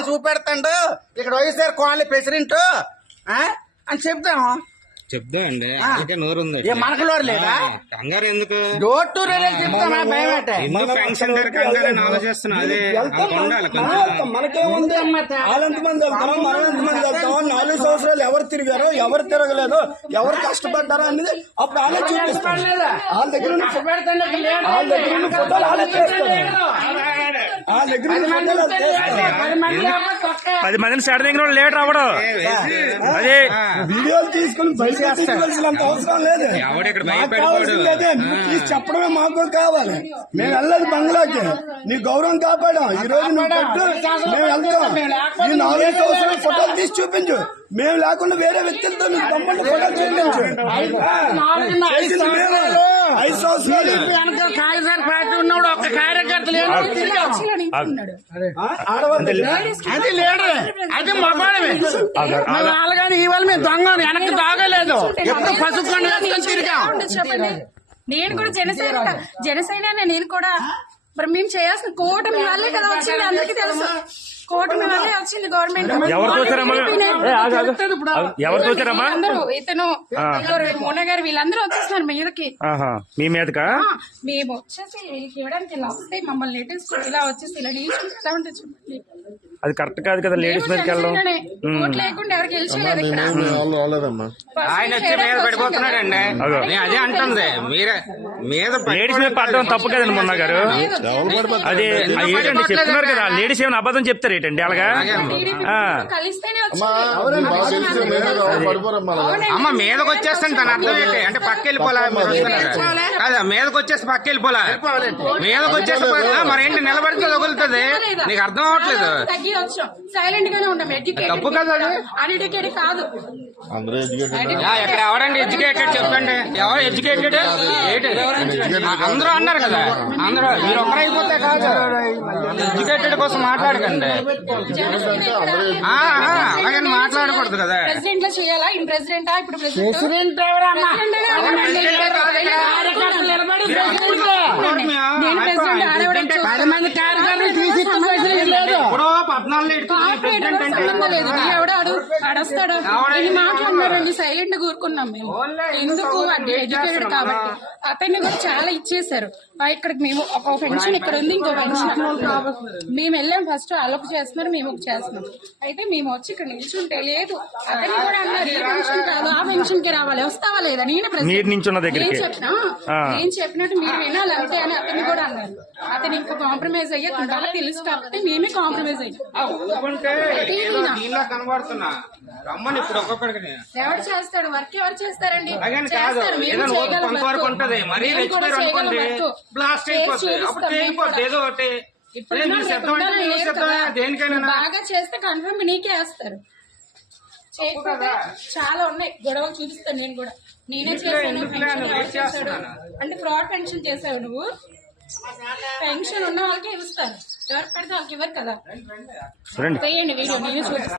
ఆయన చూపెడతాడు. ఇక్కడ YSR colony president. ఆ? అని చెప్తాం చెప్దాం అండి ఆ. అందుకే నోరు ఉంది ఏ మనకలోరు లేదా? ఆ, కంగారు ఎందుకు? డోర్ టు డోర్ చెప్తాం ఆ భయం అంటే ఎందుకు ఫంక్షన్ దగ్గర కంగారు అని ఆలోచిస్తున్నా. అదే అంత ఉండాలి కొంచెం. మనకేముంది? వాళ్ళు ఎంతమంది వెళ్తాం మనం ఎంతమంది వెళ్తాం. నాలుగు సంవత్సరాలు ఎవరు తిరిగారో ఎవరు తిరగలేదు ఎవరు కష్టపడ్డారో అనేది అప్పుడు వాళ్ళే దగ్గర వాళ్ళ దగ్గర ఫోటోలు పది మందిని సెడ దగ్గర లేట్ రావడం అదే. వీడియోలు తీసుకుని బయట తీసుకోవాల్సినంత అవసరం లేదు. నువ్వు తీసి చెప్పడమే మాకు కావాలి. మేము వెళ్ళదు బంగ్లాకి. నీ గౌరవం కాపాడాం. ఈ రోజు నువ్వు పెట్టు. మేము వెళ్తాం. నాలుగు సంవత్సరాలు ఫోటోలు తీసి చూపించు. మేము లేకుండా వేరే వ్యక్తులతో మీకు తమ్ముళ్ళు ఫోటోలు చూపించు. పార్టీ ఉన్నాడు ఒక్క కార్యకర్త లేడు. అది లేడు అది మగవాడమే వాళ్ళగాని ఇవాళ మేము దొంగ వెనక్కి దాగలేదు. ఎప్పుడు పసుపు తిరిగాం నేను కూడా జనసేన జనసేన నేను కూడా మరి మేము చేయాల్సిన కూటమి వల్లే కదా వచ్చింది. అందరికీ తెలుసు. కూటమి వల్లే వచ్చింది గవర్నమెంట్ ఎవరు చూసారమ్మా? ఏ, ఆగు, ఆగు. ఎవరు చూసారమ్మా? అందరూ ఇతను మోన గారు వీళ్ళందరూ వచ్చేస్తున్నారు మీదకి. ఆహా మీ మీదకా? ఆ, మేము వచ్చేసి వీళ్ళకి ఇవ్వడానికి ఇలా వస్తే మమ్మల్ని లేటెస్ట్ ఇలా వచ్చేసి ఇలా ఎలా ఉంటుంది అది కరెక్ట్ కాదు కదా లేడీస్ మీదకి వెళ్ళడం. ఆయన వచ్చి మీద పడిపోతున్నాడండి. అదే. అంటుంది. మీరే మీద లేడీస్ మీద పడడం తప్పు కదండి మొన్న గారు? అదే ఏంటండి చెప్తున్నారు కదా? లేడీస్ ఏమైనా అబద్ధం చెప్తారు ఏంటండి? అలాగా? అమ్మ. మీదకి వచ్చేస్తాను తన అర్థం ఏంటి? అంటే పక్క వెళ్ళిపోలా కాదా మీదకి వచ్చేసి పక్క వెళ్ళిపోలా. మీదకి వచ్చేసి మరేంటి నిలబడితే తగులుతుంది. నీకు అర్థం అవ్వట్లేదు. సైలెంట్ గానే ఉంటాం ఎడ్యుకేటెడ్? అన్ఎడ్యుకేటెడ్ కాదు ఎవరండి ఎడ్యుకేటెడ్ చెప్పండి. ఎవరు ఎడ్యుకేటెడ్ అందరూ అన్నారు కదా. అందరూ మీరు ఒక్కరు అయిపోతే కాదు. ఎడ్యుకేటెడ్ కోసం మాట్లాడకండి. ఆ, ఆ, అలాగని మాట్లాడకూడదు కదా. ప్రెసిడెంట్లో చేయాలా? ఇన్ ప్రెసిడెంటా ఇప్పుడు ప్రెసిడెంట్ ప్రెసిడెంట్ ఎవరమ్మా నేను ప్రెసిడెంట్ ఆడవడం పది మంది కార్యకర్తలు కార్పొరేటర్ సంబంధం లేదు నీ ఎవడో అడు అడస్తాడు ఇన్ని మాట్లాడినారు సైలెంట్ కూరుకున్నాం మేము. ఎందుకు అంటే ఎడ్యుకేటెడ్ కాబట్టి? అతన్ని కూడా చాలా ఇచ్చేసారు ఆ, ఇక్కడికి మేము ఒక పెన్షన్ ఇక్కడ ఉంది ఇంకో పెన్షన్ మేము వెళ్ళాం ఫస్ట్ అలొక చేస్తున్నారు మేము ఒక చేస్తున్నాం. అయితే మేము వచ్చి ఇక్కడ నిల్చుంటే లేదు. అతన్ని కూడా అన్నారు ఈ పెన్షన్ కాదు ఆ పెన్షన్కి రావాలి. వస్తావా లేదా? నేను దగ్గరికి. నేను చెప్పినా? ఆ. నేను చెప్పినట్టు మీరు వినాలి అంతే అని అతన్ని కూడా అన్నారు. అతను ఇంకా కాంప్రమైజ్ అయ్యే తెలుసు కాబట్టి మేమే కాంప్రమైజ్ అయ్యాం. రమ్మని ఇప్పుడు ఒక్కొక్కడికి. ఎవరు చేస్తాడు? వర్క్ ఎవరు చేస్తారండి? అలాగని కాదు. చేస్తారు, మేము ఏదో ఓపిక చేయగలం కొంతవరకు. ఉంటది. మరీ మేము కూడా రెచ్చిపోయారు అనుకోండి. బ్లాస్ట్ చేసి అయిపోతుంది అప్పుడు చూపిస్తాం మేము చేయకపోతే కూడా. ఏదో ఒకటి. ఇప్పుడు అదే మీరు రేపు సిద్ధం అంటే ఉండాలని మీరు లేదు సిద్ధమే కదా. దేనికైనా. బాగా చేస్తే కన్ఫర్మ్ నీకే వేస్తారు. చేయకపోతే చాలా ఉన్నాయి. గొడవలు చూపిస్తాను నేను కూడా. నేనే చేశాను ఎందుకులే, పెన్షన్ నువ్వు ఎవరు చేశాడు? చేస్తున్నాను. అంటే ఫ్రాడ్ పెన్షన్ చేసావు నువ్వు. పెన్షన్ ఉన్న వాళ్ళకే ఇస్తారు. ఎవరు పెడితే వాళ్ళకి ఇవ్వరు కదా. చూడండి వేయండి వీడియో నేను చూపిస్తాను.